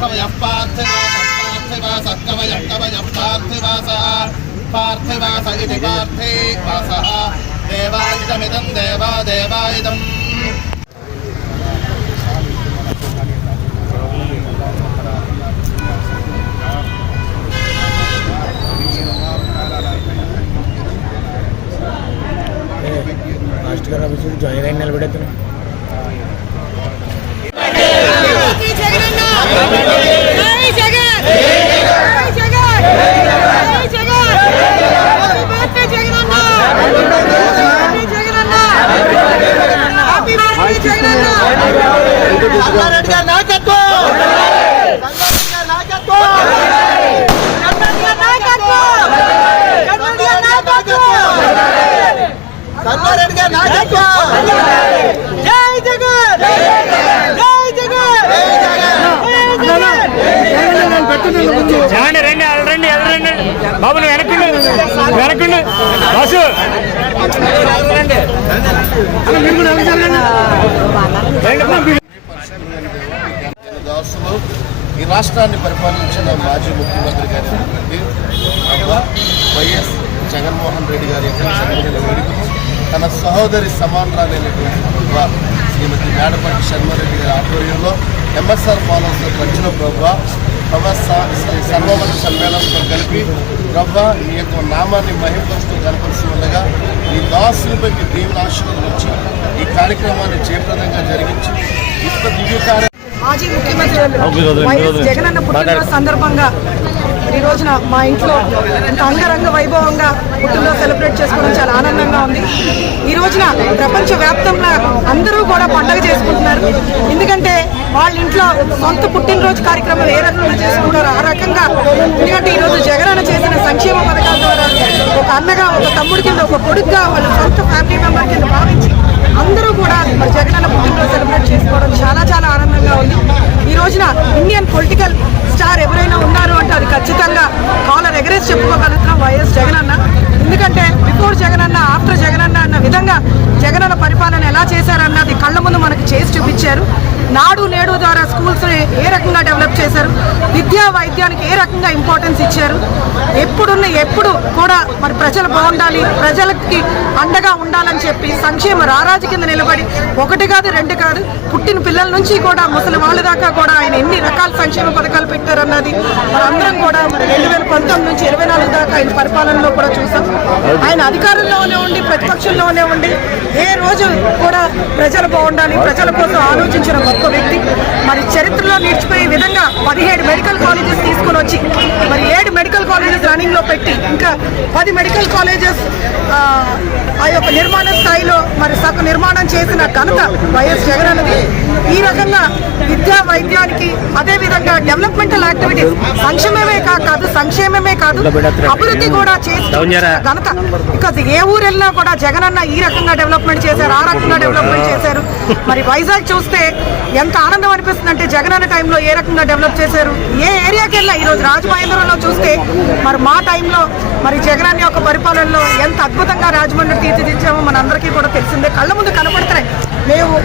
कवयः पार्थिवासः कवयः पार्थिवासः पार्थिवास इति पार्थिवासः देवायुधमिदं देवादेवायुधम् జాయిన్ అయిన నిలబెడుతున్నాం. బాబు వెనక్కుండు బాసు దాసులు ఈ రాష్ట్రాన్ని పరిపాలించిన మాజీ ముఖ్యమంత్రి గారి వైఎస్ జగన్మోహన్ రెడ్డి గారి వేడుకను తన సహోదరి సమానరాలైనటువంటి శ్రీమతి మేడపాటి శర్మారెడ్డి గారి ఆధ్వర్యంలో ఎంఎస్ఆర్ ఫాలోస్లో వచ్చిన ప్రభా సర్వమత సమ్మేళనంతో కలిపి ప్రభా నీ యొక్క నామాన్ని మహిమపరుస్తూ కనపరుస్తూ ఉండగా ఈ దాసులపై దీవులాశలను వచ్చి ఈ కార్యక్రమాన్ని జయప్రదంగా జరిగించి మాజీ ముఖ్యమంత్రి వైఎస్ జగనన్న పుట్టినరోజు సందర్భంగా ఈ రోజున మా ఇంట్లో ఇంత అంగరంగ వైభవంగా పుట్టినరోజు సెలబ్రేట్ చేసుకోవడం చాలా ఆనందంగా ఉంది. ఈ రోజున ప్రపంచవ్యాప్తంగా అందరూ కూడా పండుగ చేసుకుంటున్నారు. ఎందుకంటే వాళ్ళ ఇంట్లో సొంత పుట్టినరోజు కార్యక్రమం ఏ రకంగా చేసుకుంటారో ఆ రకంగా. ఎందుకంటే ఈరోజు జగనన్న చేసిన సంక్షేమ పథకాల ద్వారా ఒక అన్నగా, ఒక తమ్ముడి కింద, ఒక కొడుకుగా వాళ్ళ సొంత ఫ్యామిలీ మెంబర్ కింద భావించి అందరూ కూడా మరి జగనన్న పుట్టినరోజు సెలబ్రేట్ చేసుకోవడం చాలా చాలా ఆనందంగా ఉంది. ఈ రోజున ఇండియన్ పొలిటికల్ స్టార్ ఎవరైనా ఉన్నారు అంటే అది ఖచ్చితంగా కాలర్ ఎగరేసి చెప్పుకోగలుగుతున్నాం వైఎస్ జగనన్న. ఎందుకంటే బిఫోర్ జగనన్న, ఆఫ్టర్ జగనన్న అన్న విధంగా జగనన్న పరిపాలన ఎలా చేశారన్నది కళ్ళ ముందు మనకి చేసి చూపించారు. నాడు నేడు ద్వారా స్కూల్స్ ఏ రకంగా డెవలప్ చేశారు, విద్యా వైద్యానికి ఏ రకంగా ఇంపార్టెన్స్ ఇచ్చారు, ఎప్పుడు కూడా మరి ప్రజలు బాగుండాలి, ప్రజలకి అండగా ఉండాలని చెప్పి సంక్షేమ రారాజు కింద నిలబడి ఒకటి కాదు రెండు కాదు పుట్టిన పిల్లల నుంచి కూడా ముసలి వాళ్ళ దాకా కూడా ఆయన ఎన్ని రకాల సంక్షేమ పథకాలు పెట్టారన్నది మనందరం కూడా మరి 2019 నుంచి 24 దాకా ఆయన పరిపాలనలో కూడా చూసాం. ఆయన అధికారంలోనే ఉండి ప్రతిపక్షంలోనే ఉండి ఏ రోజు కూడా ప్రజలు బాగుండాలి, ప్రజల కోసం ఆలోచించిన గొప్ప వ్యక్తి. మరి చరిత్రలో నిలిచిపోయే విధంగా 17 మెడికల్ కాలేజెస్ తీసుకుని వచ్చి మరి 7 మెడికల్ కాలేజెస్ రన్నింగ్ లో పెట్టి ఇంకా 10 మెడికల్ కాలేజెస్ ఆ యొక్క నిర్మాణ స్థాయిలో మరి సగం నిర్మాణం చేసిన ఘనత వైఎస్ జగనన్నది. ఈ రకంగా విద్యా వైద్యానికి అదేవిధంగా డెవలప్మెంటల్ యాక్టివిటీస్ సంక్షేమమే కాదు అభివృద్ధి కూడా చేసిన ఘనత. బికాజ్ ఏ ఊరు వెళ్ళినా కూడా జగనన్న ఈ రకంగా డెవలప్మెంట్ చేశారు, ఆ రకంగా డెవలప్మెంట్ చేశారు. మరి వైజాగ్ చూస్తే ఎంత ఆనందం అనిపిస్తుంది అంటే జగనన్న టైంలో ఏ రకంగా డెవలప్ చేశారు. ఏ ఏరియాకి వెళ్ళినా ఈరోజు రాజమహేంద్రంలో చూస్తే మరి మా టైంలో మరి జగనన్న యొక్క పరిపాలనలో ఎంత అద్భుతంగా రాజమండ్రి తీర్చిదిద్దామో మనందరికీ కూడా తెలిసిందే, కళ్ళ ముందు కనపడుతున్నాయి. మేము